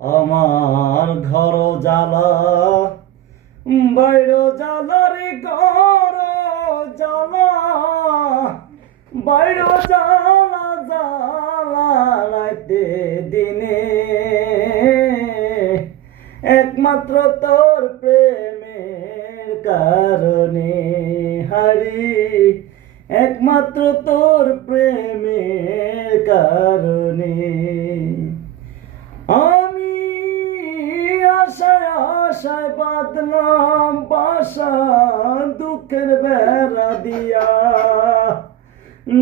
আমার ঘর জ্বালা বাইর জ্বালা রে ঘর জ্বালা বাইর জ্বালা জ্বালা রাতে দিনে একমাত্র তোর প্রেমের কারণে হারি একমাত্র তোর প্রেমের কারণে আমি আশায় আশায় বাঁধলাম বাসা দুঃখের বেড়া দিয়া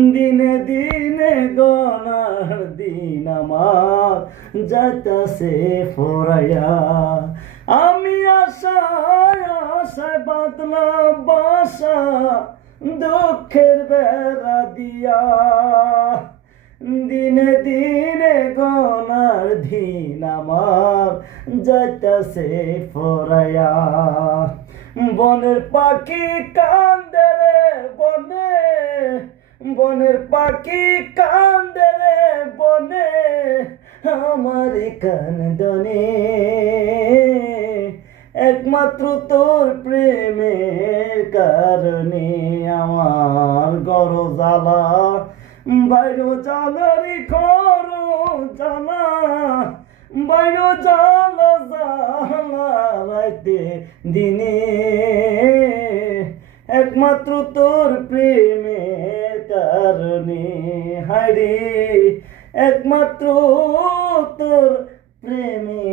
দিনে দিনে গনার দিন আমার যাইতাছে ফরাইয়া আমি আশায় আশায় বাঁধলাম বাসা দুঃখের বেড়া দিয়া দিনে দিনে গনার দিন আমার যাইতাছে ফরাইয়া বনের পাখি কান্দে রে বনে বনের পাখি কান্দে রে বনে আমার কান্দনে একমাত্র তোর প্রেমের কারণে আমার গরো জ্বালা বাইরো জ্বালারি করো জ্বালা বাইরো জ্বালা জ্বালা রাইতে দিনে একমাত্র তোর প্রেমের কারণে হায়রে একমাত্র তোর প্রেমে